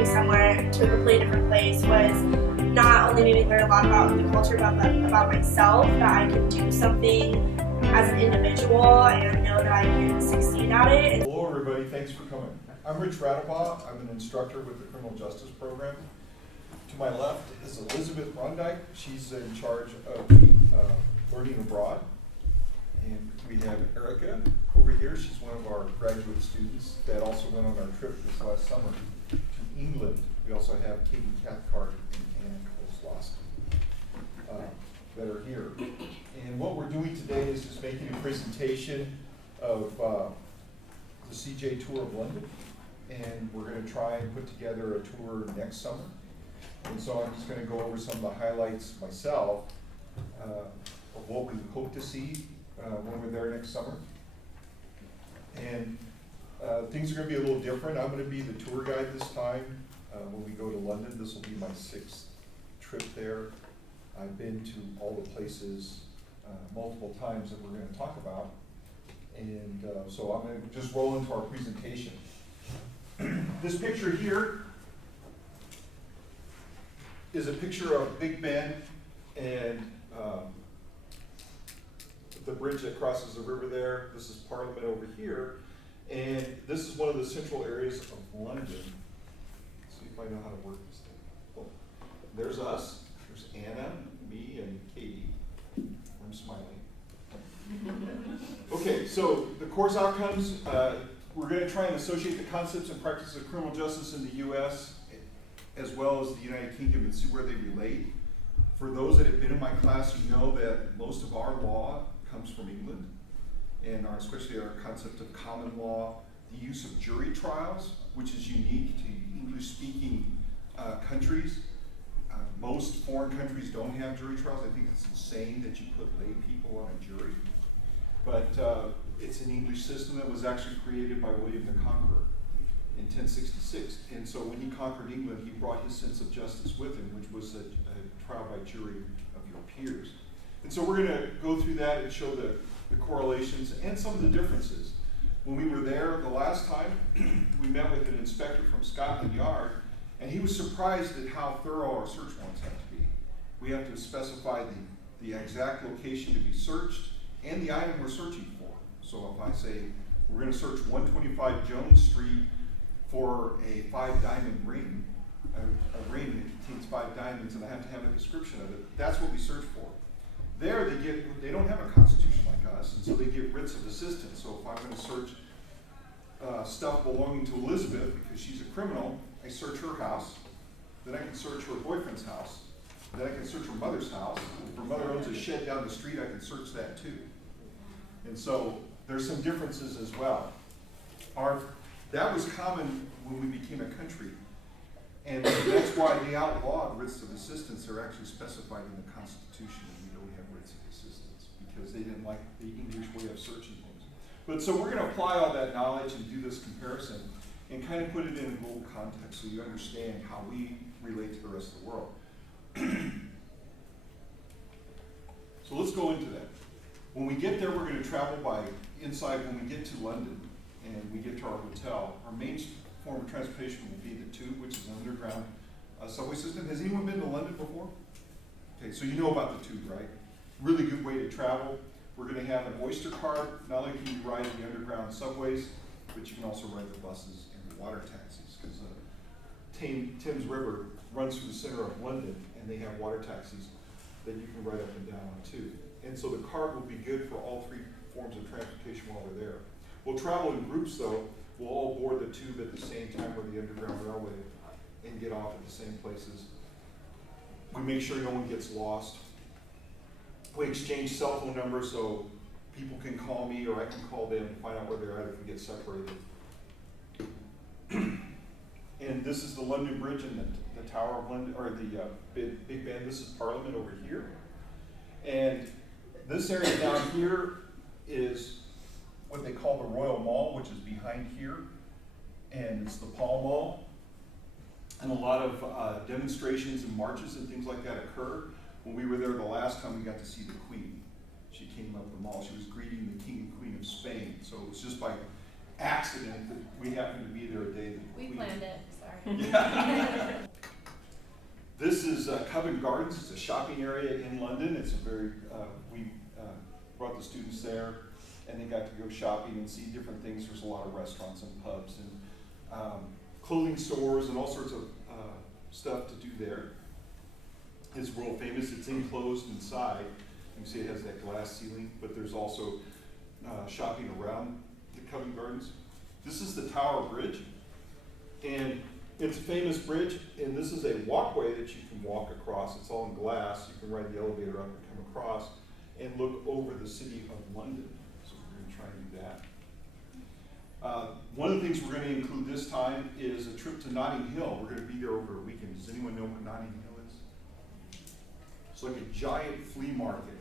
going somewhere to a completely different place was not only made me learn a lot about the culture, but about myself, that I can do something as an individual and know that I can succeed at it. Hello everybody, thanks for coming. I'm Rich Radabaugh. I'm an instructor with the Criminal Justice Program. To my left is Elizabeth Brondike. She's in charge of learning abroad. And we have Erica over here. She's one of our graduate students that also went on our trip this last summer to England. We also have Katie Cathcart and Anna Kozlowski that are here. And what we're doing today is just making a presentation of the CJ Tour of London. And we're going to try and put together a tour next summer. And so I'm just going to go over some of the highlights myself of what we hope to see when we're there next summer. And things are going to be a little different. I'm going to be the tour guide this time. When we go to London, this will be my 6th trip there. I've been to all the places multiple times that we're going to talk about. And so I'm going to just roll into our presentation. This picture here is a picture of Big Ben and the bridge that crosses the river there. This is Parliament over here. And this is one of the central areas of London. Let's see if I know how to work this thing. Oh, there's us. There's Anna, me, and Katie. I'm smiling. Okay, so the course outcomes, we're going to try and associate the concepts and practices of criminal justice in the U.S. as well as the United Kingdom and see where they relate. For those that have been in my class, you know that most of our law comes from England, and especially our concept of common law, the use of jury trials, which is unique to English-speaking countries. Most foreign countries don't have jury trials. I think it's insane that you put lay people on a jury. But it's an English system that was actually created by William the Conqueror in 1066. And so when he conquered England, he brought his sense of justice with him, which was a trial by jury of your peers. And so we're going to go through that and show the correlations and some of the differences. When we were there the last time, we met with an inspector from Scotland Yard, and he was surprised at how thorough our search warrants have to be. We have to specify the exact location to be searched and the item we're searching for. So if I say we're going to search 125 Jones Street for a 5-diamond ring, a ring that contains 5 diamonds, and I have to have a description of it, that's what we search for. There they don't have a constitution like us, and so they get writs of assistance. So if I'm going to search stuff belonging to Elizabeth because she's a criminal, I search her house, then I can search her boyfriend's house, then I can search her mother's house. If her mother owns a shed down the street, I can search that too. And so there's some differences as well. That was common when we became a country, and that's why they outlawed writs of assistance. They're actually specified in the Constitution that we don't have writs of assistance because they didn't like the English way of searching things. But so we're going to apply all that knowledge and do this comparison and kind of put it in a global context so you understand how we relate to the rest of the world. So let's go into that. When we get there, we're going to travel by inside. When we get to London and we get to our hotel, our main form of transportation will be the Tube, which is an underground subway system. Has anyone been to London before? Okay, so you know about the Tube, right? Really good way to travel. We're going to have an Oyster card. Not only can you ride the underground subways, but you can also ride the buses and the water taxis, because Thames River runs through the center of London, and they have water taxis that you can ride up and down on too. And so the card will be good for all 3 forms of transportation while we're there. We'll travel in groups though. We'll all board the Tube at the same time with the Underground Railway and get off at the same places. We make sure no one gets lost. We exchange cell phone numbers so people can call me or I can call them and find out where they're at if we get separated. And this is the London Bridge and the Tower of London, or the Big Ben. This is Parliament over here. And this area down here is what they call the Royal Mall, which is behind here. And it's the Pall Mall. And a lot of demonstrations and marches and things like that occur. When we were there the last time, we got to see the Queen. She came up the mall. She was greeting the King and Queen of Spain. So it was just by accident that we happened to be there a day that we planned it, sorry. sorry. This is Covent Gardens. It's a shopping area in London. It's a very, we brought the students there and they got to go shopping and see different things. There's a lot of restaurants and pubs and clothing stores and all sorts of stuff to do there. It's world famous. It's enclosed inside. You can see it has that glass ceiling, but there's also shopping around the Covent Gardens. This is the Tower Bridge, and it's a famous bridge, and this is a walkway that you can walk across. It's all in glass. You can ride the elevator up and come across and look over the city of London. So we're going to try and do that. One of the things we're going to include this time is a trip to Notting Hill. We're going to be there over a weekend. Does anyone know what Notting Hill is? It's like a giant flea market.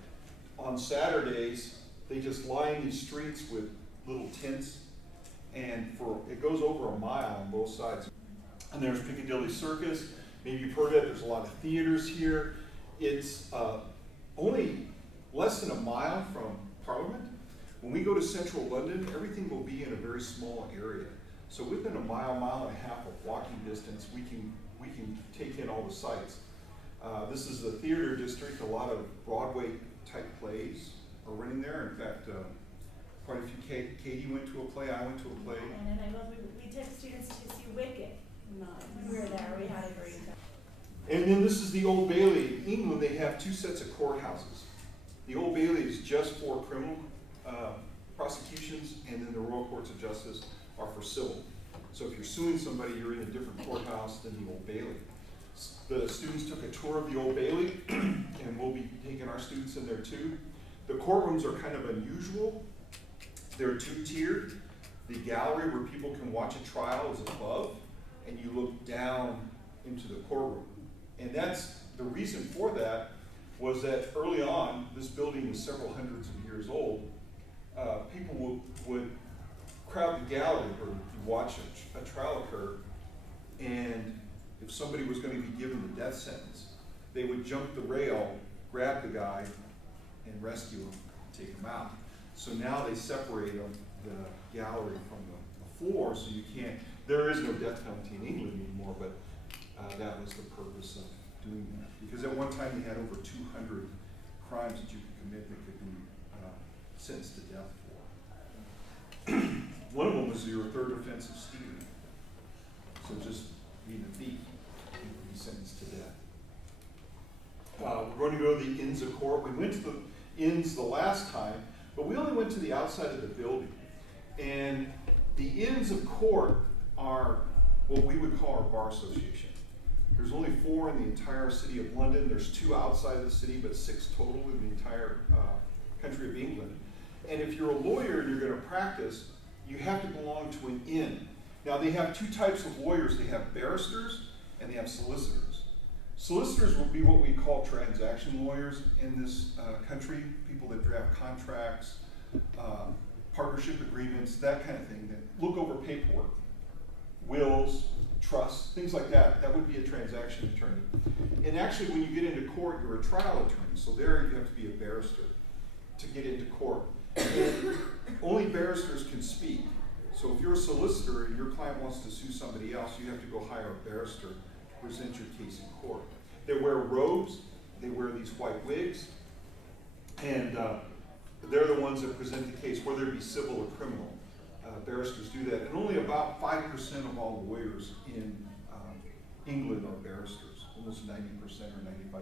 On Saturdays, they just line these streets with little tents, and it goes over a mile on both sides. And there's Piccadilly Circus. Maybe you've heard of it. There's a lot of theaters here. It's only less than a mile from Parliament. When we go to central London, everything will be in a very small area. So within a mile, mile and a half of walking distance, we can take in all the sights. This is the theater district. A lot of Broadway type plays are running there. In fact, quite a few. Katie went to a play. I went to a play. And then we took students to see Wicked. When we were there, we had a great time. And then this is the Old Bailey. In England, they have two sets of courthouses. The Old Bailey is just for criminal prosecutions, and then the Royal Courts of Justice are for civil. So if you're suing somebody, you're in a different courthouse than the Old Bailey. The students took a tour of the Old Bailey, and we'll be taking our students in there too. The courtrooms are kind of unusual. They're two-tiered. The gallery where people can watch a trial is above, and you look down into the courtroom. And that's the reason for that was that early on, this building is several hundreds of years old. People would crowd the gallery where you watch a trial occur, and if somebody was going to be given the death sentence, they would jump the rail, grab the guy, and rescue him, take him out. So now they separate the gallery from the floor, so you can't. There is no death penalty in England anymore, but that was the purpose of doing that. Because at one time they had over 200 crimes that you could commit that could be sentenced to death for. One of them was your third offense of stealing. So just being a thief, you would be sentenced to death. We're going to go to the Inns of Court. We went to the Inns the last time, but we only went to the outside of the building. And the Inns of Court are what we would call our bar association. There's only 4 in the entire city of London. There's 2 outside of the city, but 6 total in the entire country of England. And if you're a lawyer and you're going to practice, you have to belong to an inn. Now they have 2 types of lawyers. They have barristers and they have solicitors. Solicitors will be what we call transaction lawyers in this country, people that draft contracts, partnership agreements, that kind of thing, that look over paperwork, wills, trusts, things like that. That would be a transaction attorney. And actually, when you get into court, you're a trial attorney. So there you have to be a barrister to get into court. And only barristers can speak. So if you're a solicitor and your client wants to sue somebody else, you have to go hire a barrister to present your case in court. They wear robes, they wear these white wigs, and they're the ones that present the case, whether it be civil or criminal. Barristers do that, and only about 5% of all lawyers in England are barristers. Almost 90% or 95%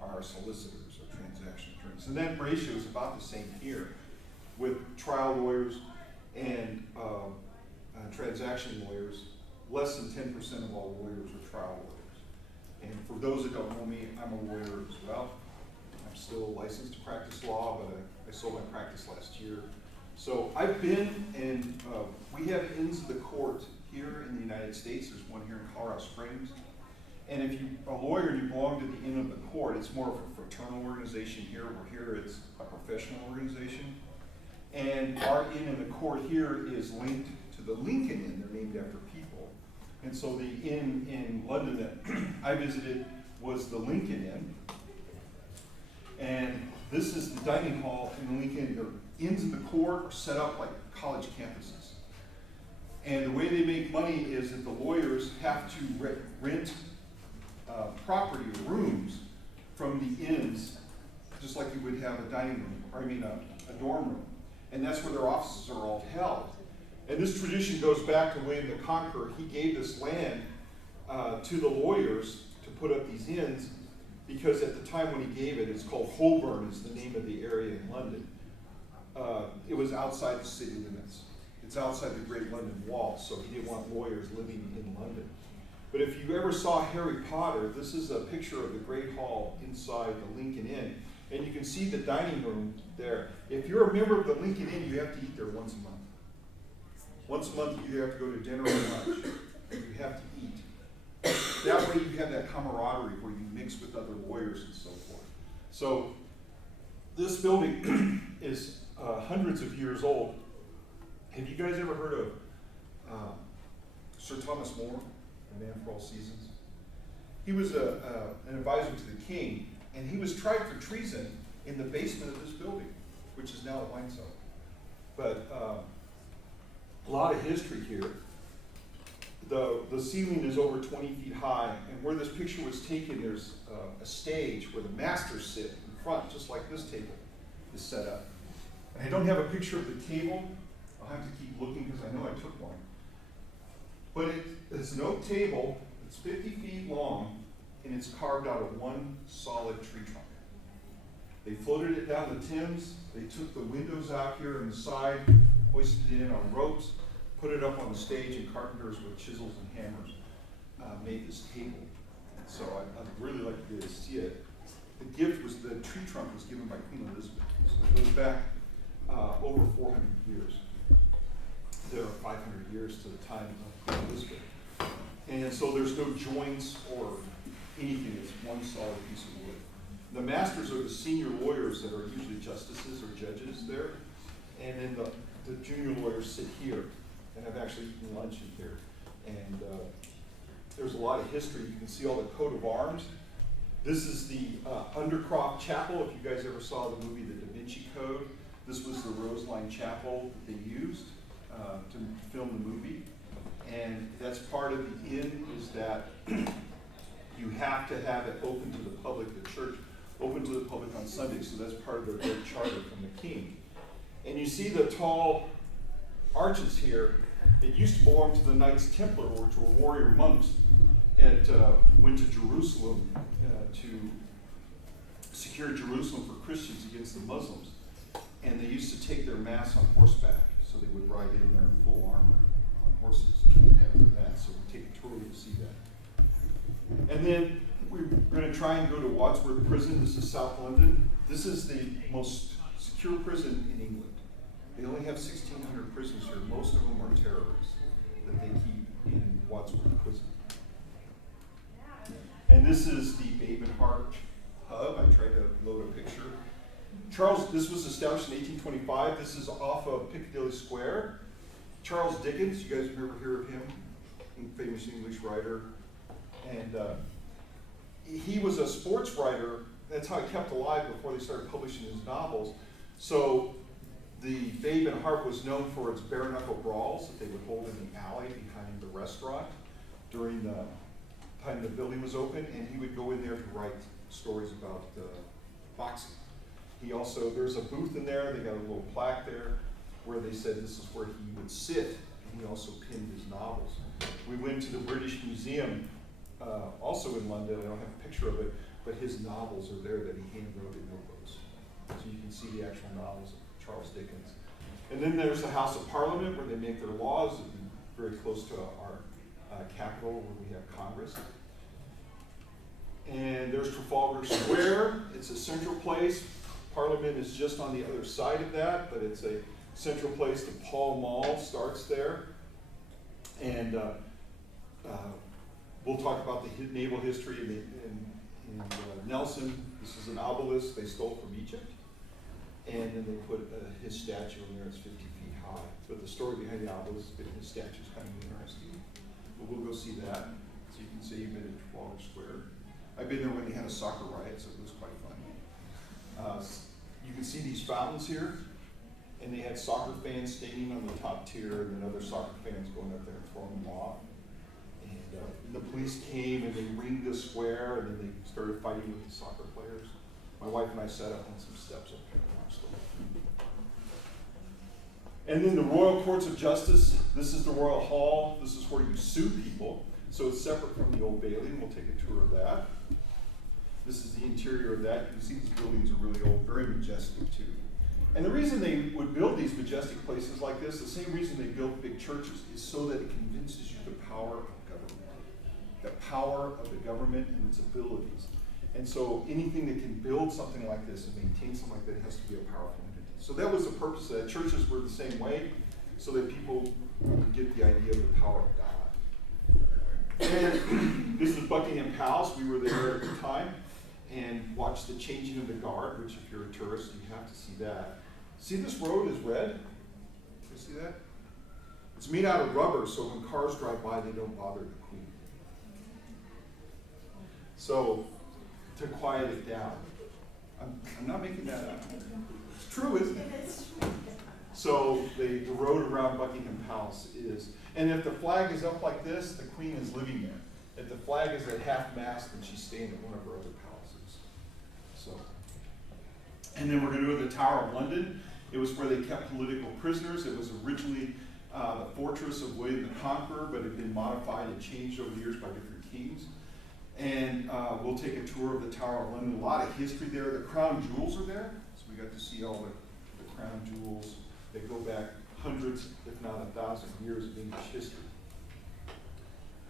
are solicitors or transaction attorneys. And that ratio is about the same here with trial lawyers and transaction lawyers. Less than 10% of all lawyers are trial lawyers. And for those that don't know me, I'm a lawyer as well. I'm still licensed to practice law, but I sold my practice last year. So I've been, and we have Inns of the Court here in the United States. There's one here in Colorado Springs. And if you're a lawyer and you belong to the Inn of the Court, it's more of a fraternal organization here, where here it's a professional organization. And our Inn in the Court here is linked to the Lincoln Inn. They're named after people. And so the inn in London that I visited was the Lincoln Inn. And this is the dining hall in Lincoln. The Inns of the Court are set up like college campuses. And the way they make money is that the lawyers have to rent property or rooms from the inns, just like you would have a dining room, or a dorm room. And that's where their offices are all held. And this tradition goes back to William the Conqueror. He gave this land to the lawyers to put up these inns, because at the time when he gave it, it's called Holborn is the name of the area in London. It was outside the city limits. It's outside the Great London Wall, so he didn't want lawyers living in London. But if you ever saw Harry Potter, this is a picture of the Great Hall inside the Lincoln Inn. And you can see the dining room there. If you're a member of the Lincoln Inn, you have to eat there once a month. Once a month, you either have to go to dinner or lunch. You have to eat. That way you have that camaraderie where you mix with other lawyers and so forth. So this building is hundreds of years old. Have you guys ever heard of Sir Thomas More, A Man for All Seasons? He was an advisor to the king, and he was tried for treason in the basement of this building, which is now a wine cellar. But a lot of history here. The ceiling is over 20 feet high, and where this picture was taken, there's a stage where the masters sit in front, just like this table is set up. And I don't have a picture of the table. I'll have to keep looking because I know I took one. But it's an oak table. It's 50 feet long, and it's carved out of one solid tree trunk. They floated it down the Thames. They took the windows out here on the side, hoisted it in on ropes, put it up on the stage, and carpenters with chisels and hammers made this table. So I'd really like to see it. The gift was, the tree trunk was given by Queen Elizabeth. So it goes back over 400 years. There are 500 years to the time of Queen Elizabeth. And so there's no joints or anything. It's one solid piece of wood. The masters are the senior lawyers that are usually justices or judges there. And then the junior lawyers sit here. And I've actually eaten lunch in here. And there's a lot of history. You can see all the coat of arms. This is the Undercroft Chapel. If you guys ever saw the movie The Da Vinci Code, this was the Roseline Chapel that they used to film the movie. And that's part of the inn, is that you have to have it open to the public, the church open to the public on Sunday. So that's part of their great charter from the king. And you see the tall arches here. It used to belong to the Knights Templar, which were warrior monks, and went to Jerusalem to secure Jerusalem for Christians against the Muslims. And they used to take their mass on horseback, so they would ride in there in full armor on horses and have their mass. So we'll take a tour to see that. And then we're going to try and go to Wadsworth Prison. This is South London. This is the most secure prison in England. They only have 1,600 prisoners here. Most of them are terrorists that they keep in Wadsworth Prison. And this is the Babe and Hart Hub. I tried to load a picture. This was established in 1825. This is off of Piccadilly Square. Charles Dickens, you guys ever hear of him? Famous English writer. And he was a sports writer. That's how he kept alive before they started publishing his novels. So the Babe and Hart was known for its bare knuckle brawls that they would hold in the alley behind the restaurant during the time the building was open, and he would go in there to write stories about boxing. He also, there's a booth in there, they got a little plaque there where they said this is where he would sit, and he also pinned his novels. We went to the British Museum, also in London. I don't have a picture of it, but his novels are there that he hand wrote in notebooks. So you can see the actual novels of Charles Dickens. And then there's the House of Parliament where they make their laws, very close to our capital where we have Congress. And there's Trafalgar Square. It's a central place. Parliament is just on the other side of that, but it's a central place. The Pall Mall starts there. And we'll talk about the naval history in Nelson. This is an obelisk they stole from Egypt. And then they put his statue in there. It's 50 feet high. But the story behind the obelisk and his statue is kind of interesting. But we'll go see that. So you can see you've been at Trafalgar Square. I've been there when they had a soccer riot, so it was quite fun. You can see these fountains here. And they had soccer fans standing on the top tier, and then other soccer fans going up there and throwing them off. And the police came and they ringed the square, and then they started fighting with the soccer players. My wife and I sat up on some steps up here and watched them. And then the Royal Courts of Justice. This is the Royal Hall. This is where you sue people. So it's separate from the Old Bailey, and we'll take a tour of that. This is the interior of that. You can see these buildings are really old, very majestic too. And the reason they would build these majestic places like this, the same reason they built big churches, is so that it convinces you the power of government. The power of the government and its abilities. And so anything that can build something like this and maintain something like that has to be a powerful entity. So that was the purpose of that. Churches were the same way, so that people would get the idea of the power of God. And this is Buckingham Palace. We were there at the time and watched the changing of the guard, which if you're a tourist, you have to see that. See, this road is red? You see that? It's made out of rubber, so when cars drive by, they don't bother the Queen. So, to quiet it down. I'm not making that up. It's true, isn't it? So, the road around Buckingham Palace is, and if the flag is up like this, the Queen is living there. If the flag is at half-mast, then she's staying at one of her other palaces. So, and then we're going to go to the Tower of London. It was where they kept political prisoners. It was originally the fortress of William the Conqueror, but it had been modified and changed over the years by different kings. And we'll take a tour of the Tower of London. A lot of history there. The crown jewels are there. So we got to see all the crown jewels. They go back hundreds, if not 1,000 years of English history.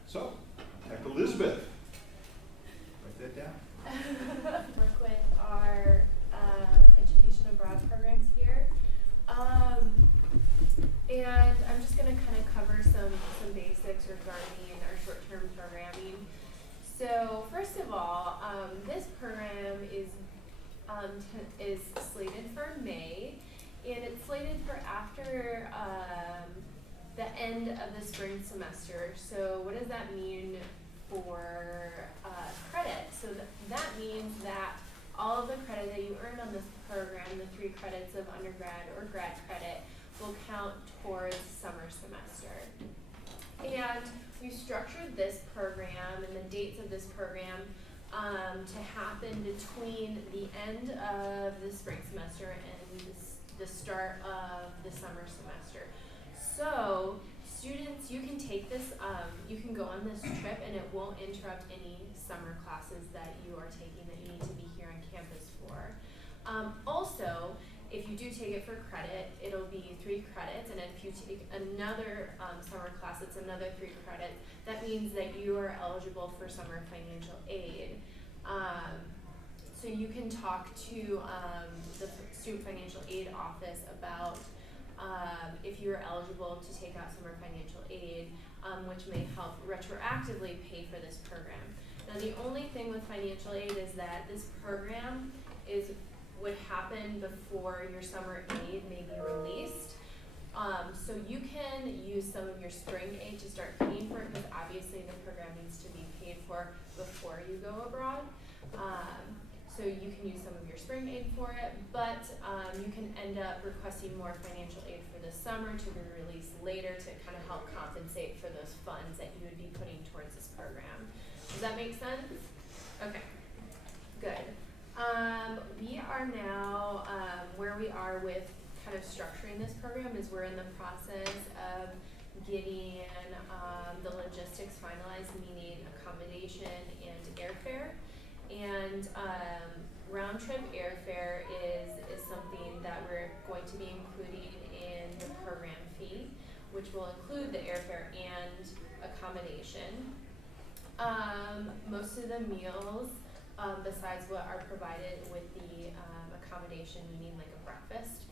So, heck, Elizabeth. Write that down. Work with our education abroad programs here. And I'm just going to kind of cover some basics regarding our short-term programming. So first of all, this program is slated for May, and it's slated for after the end of the spring semester. So what does that mean for credit? So that means that all of the credit that you earn on this program, the 3 credits of undergrad or grad credit, will count towards summer semester. And we structured this program and the dates of this program to happen between the end of the spring semester and the start of the summer semester. So students, you can take this, you can go on this trip and it won't interrupt any summer classes that you are taking that you need to be here on campus for. Also, if you do take it for credit, it'll be 3 credits, and if you take another summer class, it's another 3 credits. That means that you are eligible for summer financial aid. So you can talk to the Student Financial Aid Office about if you are eligible to take out summer financial aid, which may help retroactively pay for this program. Now, the only thing with financial aid is that this program would happen before your summer aid may be released. So you can use some of your spring aid to start paying for it, because obviously the program needs to be paid for before you go abroad. So you can use some of your spring aid for it, but you can end up requesting more financial aid for the summer to be released later to kind of help compensate for those funds that you would be putting towards this program. Does that make sense? Okay, good. We are now, where we are with kind of structuring this program is we're in the process of getting the logistics finalized, meaning accommodation and airfare. And round trip airfare is something that we're going to be including in the program fee, which will include the airfare and accommodation. Most of the meals, besides what are provided with the accommodation, meaning like a breakfast,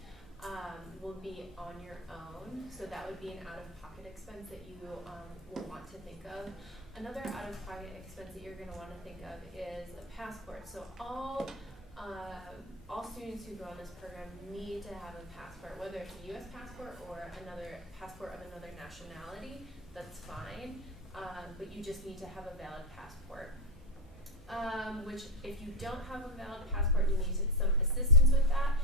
will be on your own. So that would be an out-of-pocket expense that you will want to think of. Another out-of-pocket expense that you're going to want to think of is a passport. So all students who go on this program need to have a passport, whether it's a U.S. passport or another passport of another nationality. That's fine, but you just need to have a valid passport. Which, if you don't have a valid passport, you need some assistance with that.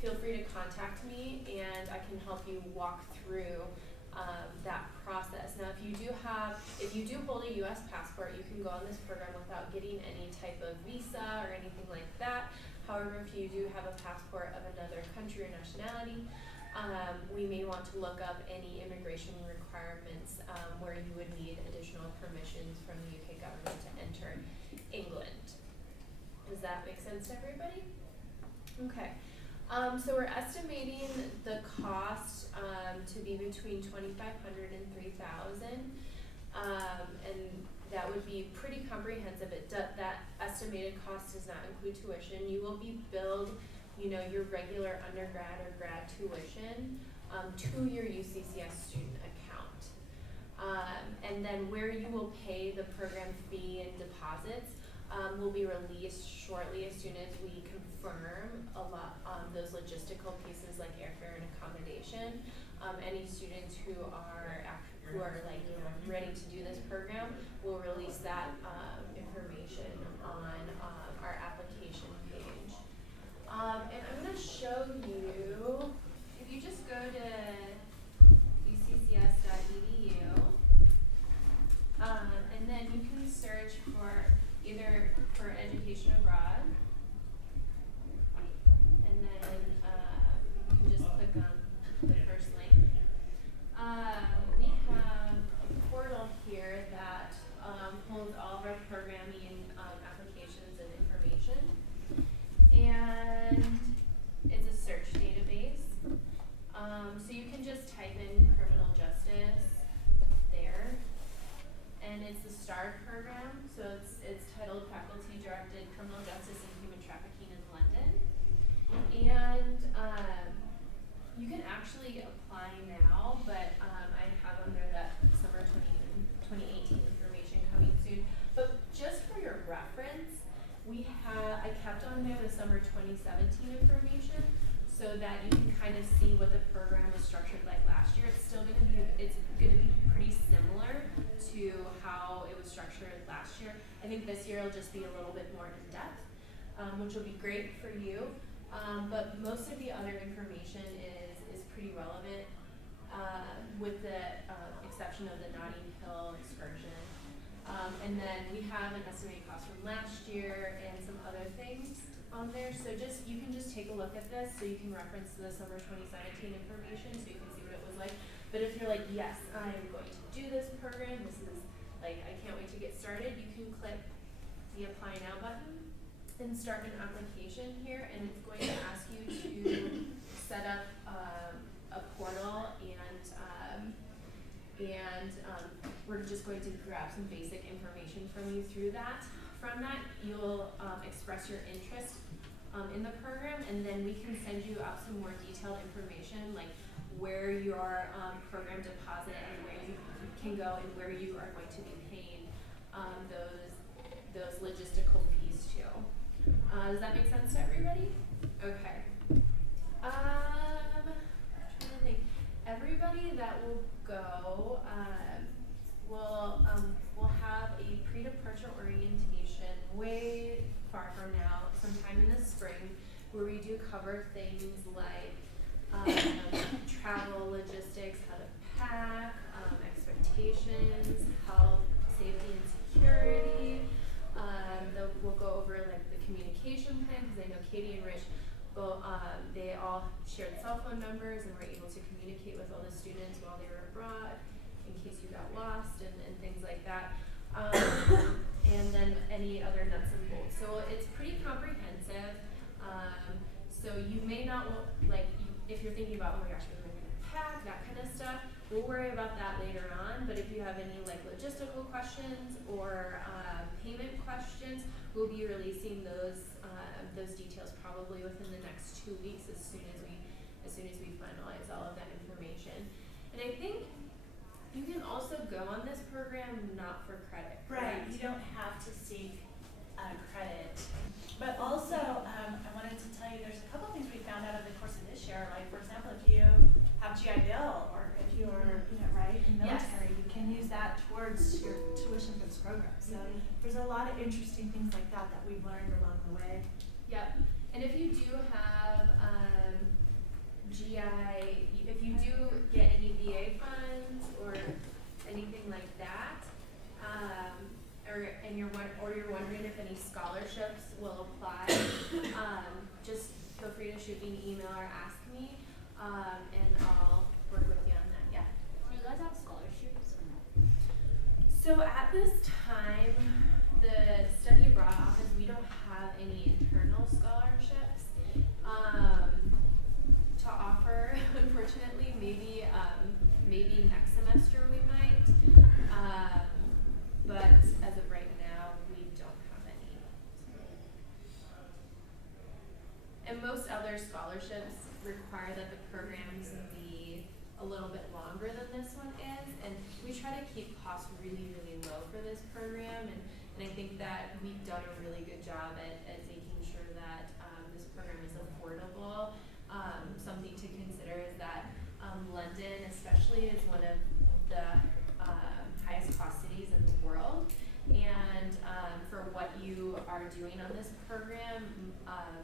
feel free to contact me and I can help you walk through that process. Now, if you do hold a U.S. passport, you can go on this program without getting any type of visa or anything like that. However, if you do have a passport of another country or nationality, we may want to look up any immigration requirements where you would need additional permissions from the UK government to enter England. Does that make sense to everybody? Okay. So we're estimating the cost to be between $2,500 and $3,000, and that would be pretty comprehensive. That estimated cost does not include tuition. You will be billed, your regular undergrad or grad tuition to your UCCS student account, and then where you will pay the program fee and deposits will be released shortly as soon as we confirm those logistical pieces like airfare and accommodation. Any students who are ready to do this program will release that information on our application page. And I'm going to show you, if you just go to uccs.edu, and then you can search either for education abroad, and then you can just click on the first link. We have a portal here that holds all of our programming applications and information, and it's a search database. So you can just type in criminal justice there, and it's the STAR program, so it's titled Faculty Directed Criminal Justice and Human Trafficking in London. And you can actually apply now, but I have on there that summer 2018 information coming soon. But just for your reference, I kept on there the summer 2017 information so that you can kind of see what the program was structured like last year. It's gonna be pretty similar to how it was structured last year. I think this year it'll just be a little bit more in depth, which will be great for you. But most of the other information is pretty relevant, with the exception of the Notting Hill excursion. And then we have an estimated cost from last year and some other things on there. So you can just take a look at this so you can reference the summer 2017 information so you can see what it was like. But if you're like, yes, I'm going to do this program, this is I can't wait to get started, you can click the apply now button and start an application here, and it's going to ask you to set up a portal, and we're just going to grab some basic information from you through that. From that, you'll express your interest in the program, and then we can send you out some more detailed information, like where your program deposit and where you can go and where you are going to be paying those logistical fees to. Does that make sense to everybody? Okay. I'm trying to think. Everybody that will go will have a pre-departure orientation way far from now, sometime in the spring, where we do cover things like travel logistics, how to pack, expectations, health, safety, and security. We'll go over the communication plan, because I know Katie and Rich they all shared cell phone numbers and were able to communicate with all the students while they were abroad, in case you got lost and things like that. And then any other nuts and bolts. So it's pretty comprehensive. So you may not if you're thinking about, oh my gosh, we're going to pack, that kind of stuff, we'll worry about that later on. But if you have any logistical questions or payment questions, we'll be releasing those details probably within the next 2 weeks, as soon as we finalize all of that information. And I think you can also go on this program not for credit. Right, you don't have to seek credit. But also, I wanted to tell you, there's a couple things we found out over the course of this year. Like, for example, if you have GI Bill, or if you're, in military, you can use that towards your tuition for this program. So there's a lot of interesting things like that we've learned along the way. Yep. And if you do have GI, if you do get any VA funds or anything like that, or you're wondering if any scholarships will apply, just feel free to shoot me an email or ask me, and I'll work with you on that. Yeah. Do you guys have scholarships or no? So at this time, the study abroad office, we don't have any internal scholarships to offer. Unfortunately, maybe next semester we might, but as of right now, we don't have any. And most other scholarships require that the programs be a little bit longer than this one is, and we try to keep costs really, really low for this program, and I think that we've done a really good job at making sure that this program is affordable. Something to consider is that London especially is one of the highest cost cities in the world, and for what you are doing on this program,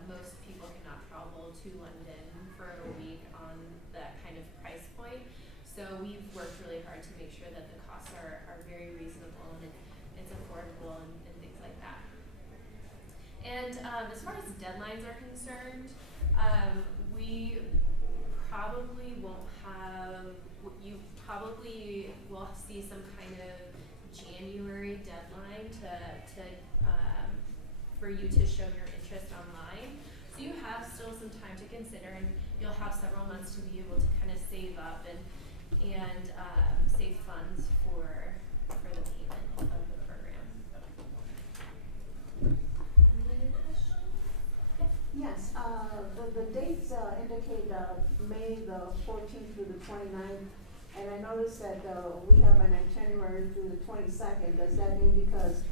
most people cannot travel to London for a week on that kind of price point. So we've worked really hard to make sure that the costs are very reasonable and it's affordable and things like that. And as far as deadlines are concerned, we probably won't have, you probably will see some kind of January deadline for you to show your interest online. So you have still some time to consider, and you'll have several months to be able to kind of save up and save funds for the payment of the program. Any other questions? Yeah. Yes, the dates indicate May the 14th through the 29th, and I noticed that we have an itinerary through the 22nd. Does that mean because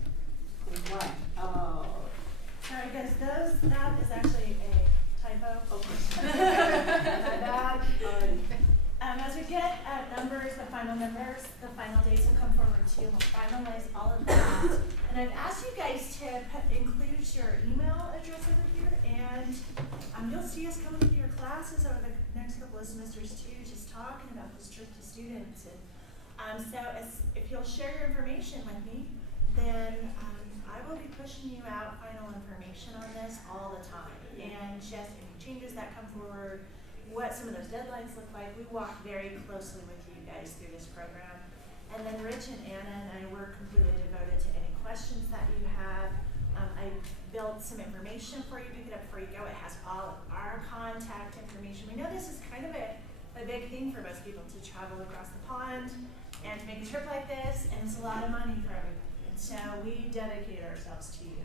what? Sorry, guys, that is actually a typo. Okay. My bad. As we get numbers, the final dates will come forward too. We'll finalize all of that. And I've asked you guys to include your email address over here, and you'll see us coming into your classes over the next couple of semesters too, just talking about this trip to students. And so if you'll share your information with me, then I will be pushing you out final information on this all the time. And just any changes that come forward, what some of those deadlines look like. We walk very closely with you guys through this program. And then Rich and Anna and I were completely devoted to any questions that you have. I built some information for you, pick it up before you go. It has all of our contact information. We know this is kind of a big thing for most people to travel across the pond and to make a trip like this, and it's a lot of money for everybody. And so we dedicate ourselves to you.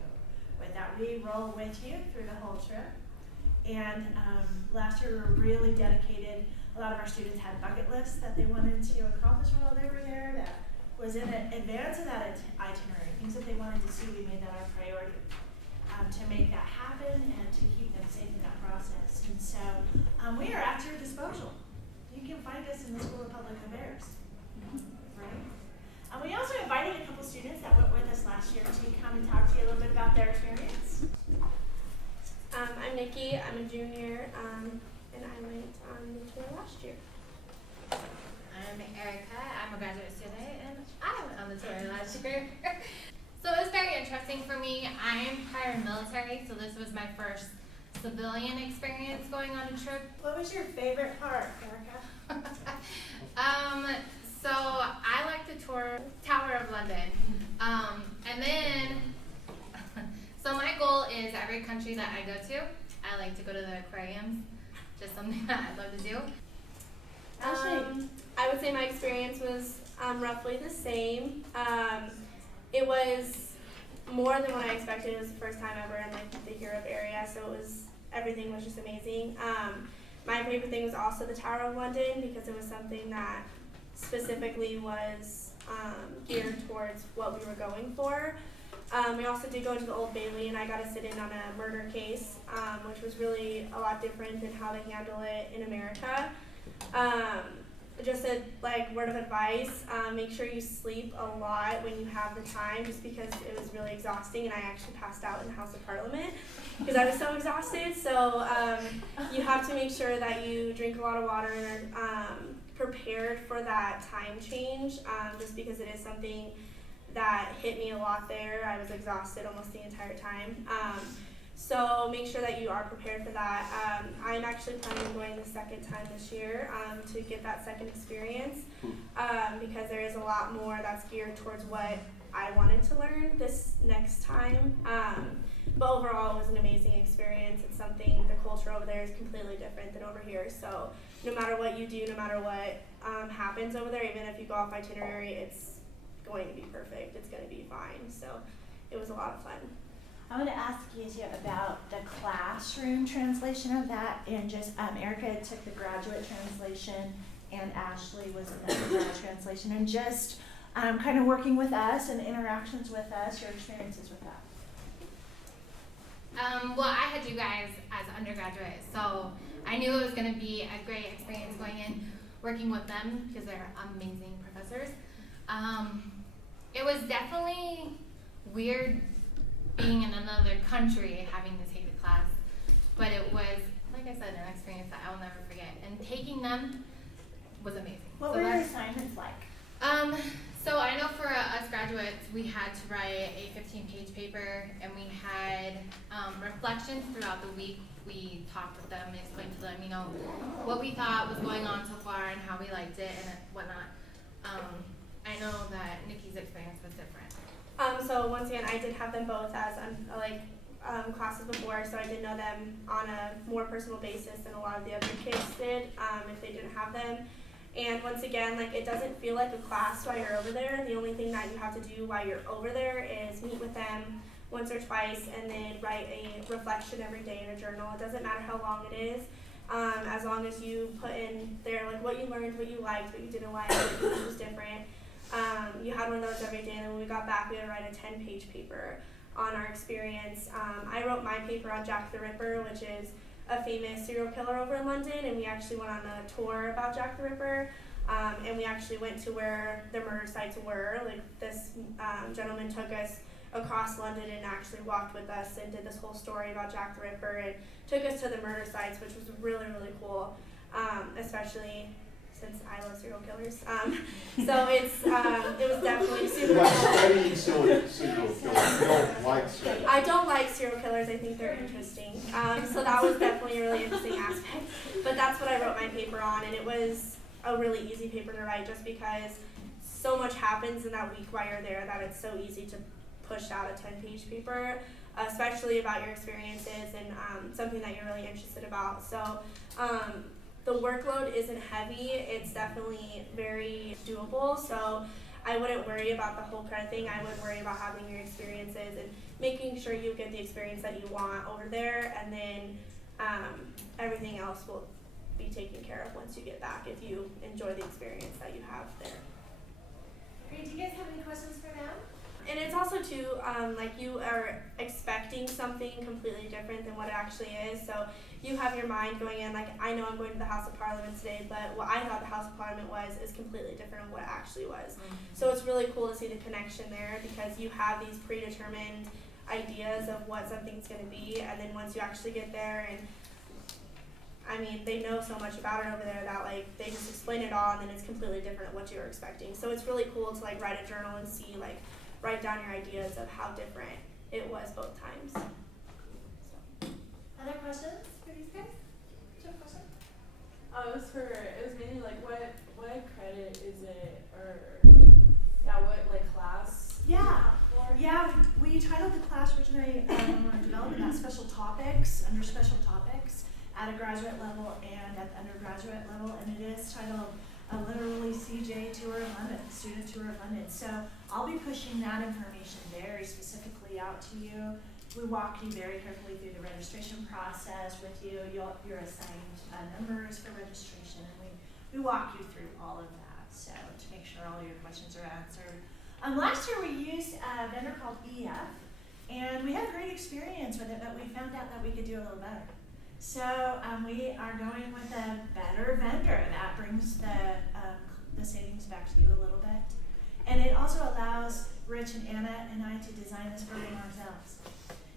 With that, we roll with you through the whole trip. And last year we were really dedicated. A lot of our students had bucket lists that they wanted to accomplish while they were there that was in advance of that itinerary, things that they wanted to see. We made that our priority to make that happen and to keep them safe in that process. And so we are at your disposal. You can find us in the School of Public Affairs, right? We also invited a couple students that went with us last year to come and talk to you a little bit about their experience. I'm Nikki, I'm a junior, and I went on the tour last year. I'm Erica, I'm a graduate student, and I went on the tour last year. So it was very interesting for me. I am prior military, so this was my first civilian experience going on a trip. What was your favorite part, Erica? So I like to tour Tower of London. And then, so my goal is every country that I go to, I like to go to the aquariums. Just something that I'd love to do. I would say my experience was roughly the same. It was more than what I expected. It was the first time ever in the Europe area, so everything was just amazing. My favorite thing was also the Tower of London because it was something that specifically was geared towards what we were going for. We also did go into the Old Bailey, and I got to sit in on a murder case, which was really a lot different than how they handle it in America. just a word of advice, make sure you sleep a lot when you have the time, just because it was really exhausting and I actually passed out in the House of Parliament because I was so exhausted. So you have to make sure that you drink a lot of water and are prepared for that time change, just because it is something that hit me a lot there. I was exhausted almost the entire time. So make sure that you are prepared for that. I'm actually planning on going the second time this year to get that second experience, because there is a lot more that's geared towards what I wanted to learn this next time. But overall, it was an amazing experience. It's something, the culture over there is completely different than over here. So no matter what you do, no matter what happens over there, even if you go off itinerary, it's going to be perfect. It's going to be fine. So it was a lot of fun. I want to ask you too about the classroom translation of that, and just Erica took the graduate translation and Ashley was in the undergrad translation, and just kind of working with us and interactions with us, your experiences with that. Well, I had you guys as undergraduates, so I knew it was going to be a great experience going in, working with them, because they're amazing professors. It was definitely weird being in another country, having to take the class, but it was, like I said, an experience that I'll never forget, and taking them was amazing. What were your assignments like? So I know for us graduates, we had to write a 15-page paper, and we had reflections throughout the week. We talked with them and explained to them, what we thought was going on so far and how we liked it and whatnot. I know that Nikki's experience was different. So once again, I did have them both as classes before, so I did know them on a more personal basis than a lot of the other kids did if they didn't have them. And once again, it doesn't feel like a class while you're over there. The only thing that you have to do while you're over there is meet with them once or twice and then write a reflection every day in a journal. It doesn't matter how long it is, as long as you put in there what you learned, what you liked, what you didn't like, what was different. You had one of those every day, and then when we got back, we had to write a 10-page paper on our experience. I wrote my paper on Jack the Ripper, which is a famous serial killer over in London, and we actually went on a tour about Jack the Ripper, and we actually went to where the murder sites were. This gentleman took us across London and actually walked with us and did this whole story about Jack the Ripper and took us to the murder sites, which was really, really cool, especially since I love serial killers. So it was definitely super cool. Studying serial killers. You don't like serial killers. I don't like serial killers. I think they're interesting. So that was definitely a really interesting aspect. But that's what I wrote my paper on, and it was a really easy paper to write just because so much happens in that week while you're there that it's so easy to push out a 10-page paper, especially about your experiences and something that you're really interested about. So the workload isn't heavy. It's definitely very doable. So I wouldn't worry about the whole credit thing. I would worry about having your experiences and making sure you get the experience that you want over there, and then everything else will be taken care of once you get back if you enjoy the experience that you have there. Great. Do you guys have any questions for them? And it's also too, you are expecting something completely different than what it actually is. So you have your mind going in, I know I'm going to the House of Parliament today, but what I thought the House of Parliament was is completely different from what it actually was. Mm-hmm. So it's really cool to see the connection there, because you have these predetermined ideas of what something's going to be, and then once you actually get there, and they know so much about it over there that they just explain it all, and then it's completely different than what you were expecting. So it's really cool to write a journal and see write down your ideas of how different it was both times. So. Other questions for these guys? Do you have a question? It was mainly what credit is it, or what class? Yeah, we titled the class originally when we were developing that special topics, under special topics at a graduate level and at the undergraduate level, and it is titled literally CJ Tour of London, Student Tour of London. So I'll be pushing that information very specifically out to you. We walk you very carefully through the registration process with you. You're assigned numbers for registration, and we walk you through all of that, so to make sure all your questions are answered. Last year we used a vendor called EF, and we had great experience with it, but we found out that we could do a little better. So we are going with a better vendor that brings the savings back to you a little bit. And it also allows Rich and Anna and I to design this program ourselves.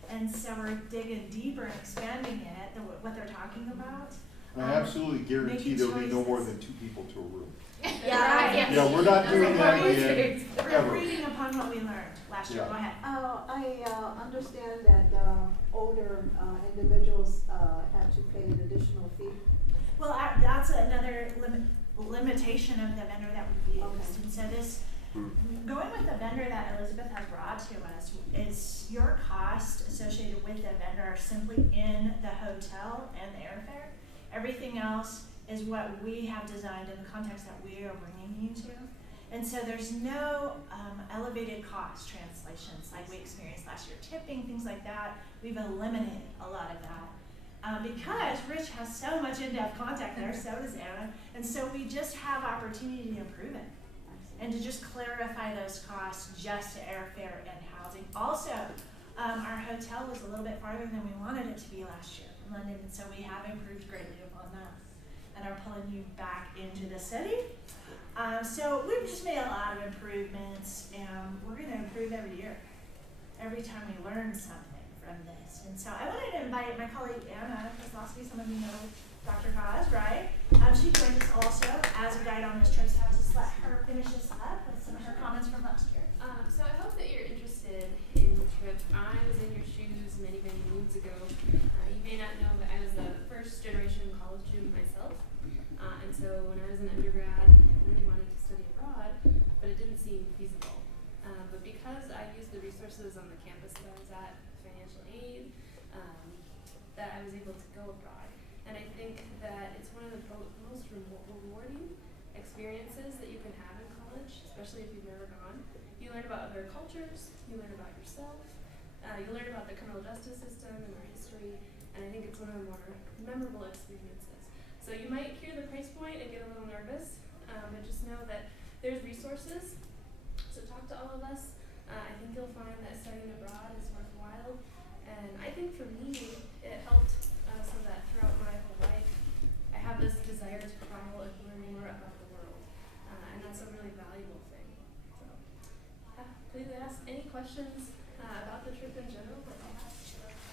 And so we're digging deeper and expanding it, what they're talking about. I absolutely guarantee making there'll be no more choices. than 2 people to a room. Yeah. Yeah, we're not doing that Right. again, We're ever. reading upon what we learned last year. Yeah. Go ahead. I understand that older individuals have to pay an additional fee. Well, that's another limitation of the vendor that we used. Okay. And so this, going with the vendor that Elizabeth has brought to us, is your cost associated with the vendor are simply in the hotel and the airfare. Everything else is what we have designed in the context that we are bringing you to. And so there's no elevated cost translations like we experienced last year. Tipping, things like that, we've eliminated a lot of that. Because Rich has so much in-depth contact there, so does Anna, and so we just have opportunity to improve it and to just clarify those costs just to airfare and housing. Also, our hotel was a little bit farther than we wanted it to be last year in London, and so we have improved greatly upon that and are pulling you back into the city. So we've just made a lot of improvements, and we're going to improve every year, every time we learn something from this. And so I wanted to invite my colleague Anna Kozlowski. Some of you know Dr. Haas, right? She joined us also as a guide on this trip, so I'll just let her finish this up with some of her comments from last year. So I hope that you're interested in the trip. I was in your shoes many, many moons ago. You may not know, but I was a first generation college student myself. And so when I was an undergrad, I really wanted to study abroad, but it didn't seem feasible. But because I used the resources on the campus that I was at, financial aid, that I was able to go abroad. And I think that it's one of the most rewarding experiences that you can have in college, especially if you've never gone. You learn about other cultures, you learn about yourself, you learn about the criminal justice system and our history, and I think it's one of the more memorable experiences. So you might hear the price point and get a little nervous, but just know that there's resources. So talk to all of us. I think you'll find that studying abroad is worthwhile, and I think for me it helped so that throughout my whole life I have this desire to travel and learn more about the world, and that's a really valuable thing. So please ask any questions about the trip in general.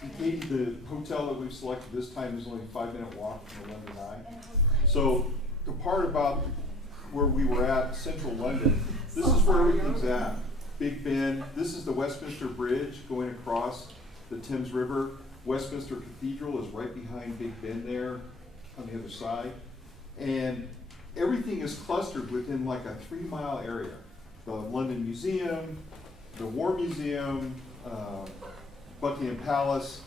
And Katie, the hotel that we've selected this time is only a 5-minute walk from the London Eye. So the part about where we were at, central London, this is where everything's at. Big Ben, this is the Westminster Bridge going across the Thames River. Westminster Cathedral is right behind Big Ben there on the other side. And everything is clustered within like a 3-mile area. The London Museum, the War Museum, Buckingham Palace,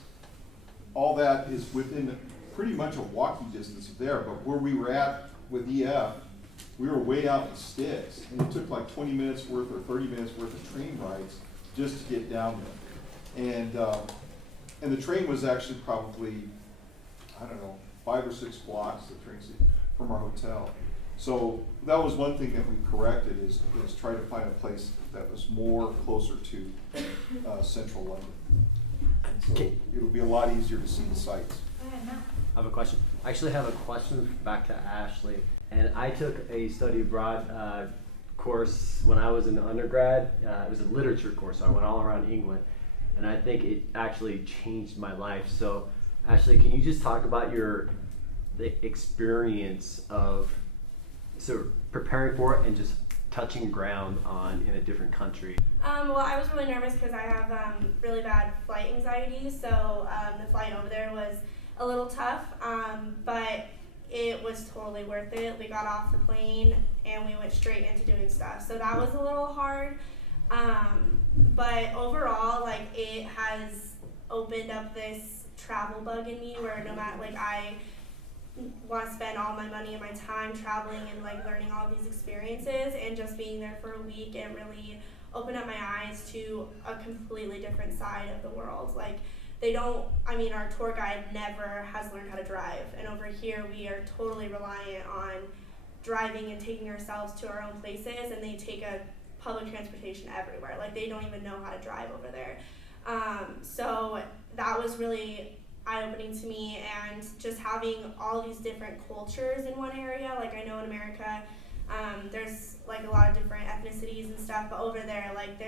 all that is within pretty much a walking distance of there. But where we were at with EF, we were way out in the sticks, and it took like 20 minutes worth or 30 minutes worth of train rides just to get down there. And the train was actually probably, I don't know, 5 or 6 blocks, the train from our hotel. So that was one thing that we corrected is try to find a place that was more closer to central London. And so it'll be a lot easier to see the sights. Go ahead, Matt. I have a question. I actually have a question back to Ashley. And I took a study abroad course when I was in undergrad. It was a literature course, so I went all around England. And I think it actually changed my life. So, Ashley, can you just talk about the experience of sort of preparing for it and just touching ground in a different country? Well, I was really nervous because I have really bad flight anxiety, so the flight over there was a little tough, but it was totally worth it. We got off the plane and we went straight into doing stuff, so that was a little hard, but overall, like, it has opened up this travel bug in me where no matter, like, I want to spend all my money and my time traveling and like learning all these experiences, and just being there for a week and really opened up my eyes to a completely different side of the world. Like, our tour guide never has learned how to drive, and over here we are totally reliant on driving and taking ourselves to our own places, and they take a public transportation everywhere. Like, they don't even know how to drive over there. So that was really eye-opening to me, and just having all these different cultures in one area. Like I know in America, there's like a lot of different ethnicities and stuff, but over there, like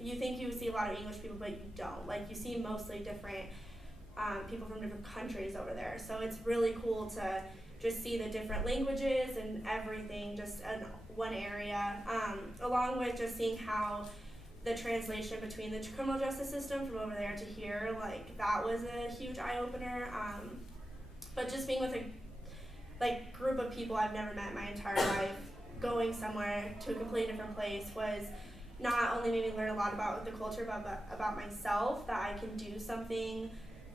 you think you see a lot of English people, but you don't. Like you see mostly different people from different countries over there. So it's really cool to just see the different languages and everything just in one area, along with just seeing how the translation between the criminal justice system from over there to here, like that was a huge eye-opener. But just being with a group of people I've never met my entire life, going somewhere to a completely different place was not only made me learn a lot about the culture, but about myself, that I can do something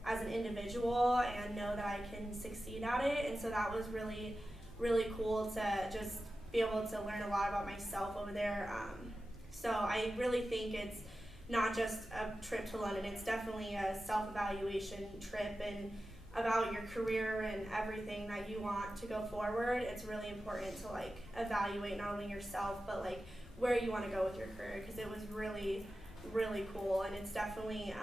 as an individual and know that I can succeed at it. And so that was really, really cool to just be able to learn a lot about myself over there. So I really think it's not just a trip to London, it's definitely a self-evaluation trip and about your career and everything that you want to go forward. It's really important to like evaluate not only yourself, but like where you want to go with your career, because it was really, really cool. And it's definitely,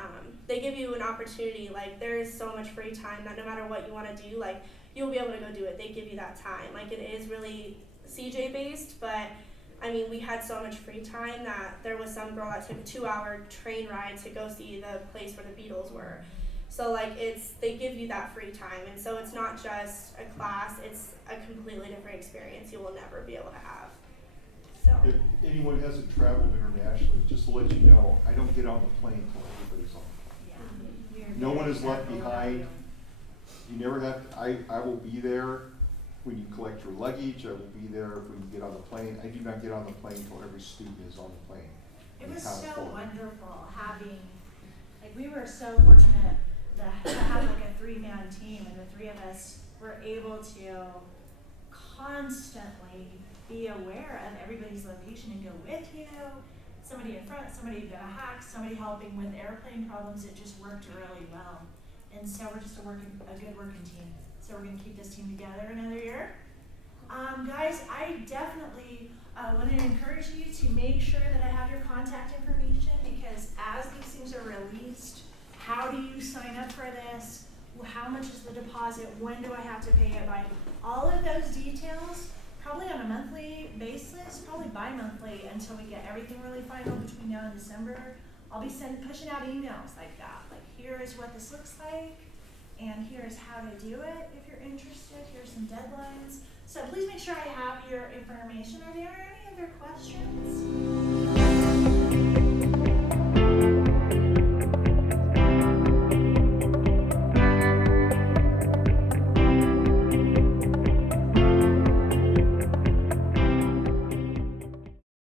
they give you an opportunity, like there is so much free time that no matter what you want to do, like you'll be able to go do it. They give you that time. Like it is really CJ based, but I mean, we had so much free time that there was some girl that took a 2-hour train ride to go see the place where the Beatles were. So like they give you that free time, and so it's not just a class, it's a completely different experience you will never be able to have. So If anyone hasn't traveled internationally, just to let you know, I don't get on the plane until everybody's on. Yeah. No one is left behind. You never have to, I will be there when you collect your luggage. I will be there when you get on the plane. I do not get on the plane until every student is on the plane. It in was town so for me. wonderful having, like we were so fortunate to have like a 3-man team, and the 3 of us were able to constantly be aware of everybody's location and go with you. Somebody in front, somebody gonna hack, somebody helping with airplane problems. It just worked really well. And so we're just a good working team. So we're gonna keep this team together another year. Guys, I definitely want to encourage you to make sure that I have your contact information, because as these things are released, how do you sign up for this? How much is the deposit? When do I have to pay it by? All of those details, probably on a monthly basis, probably bi-monthly until we get everything really final between now and December. I'll be pushing out emails like that. Like, here is what this looks like, and here's how to do it if you're interested. Here's some deadlines. So please make sure I have your information. Are there any other questions?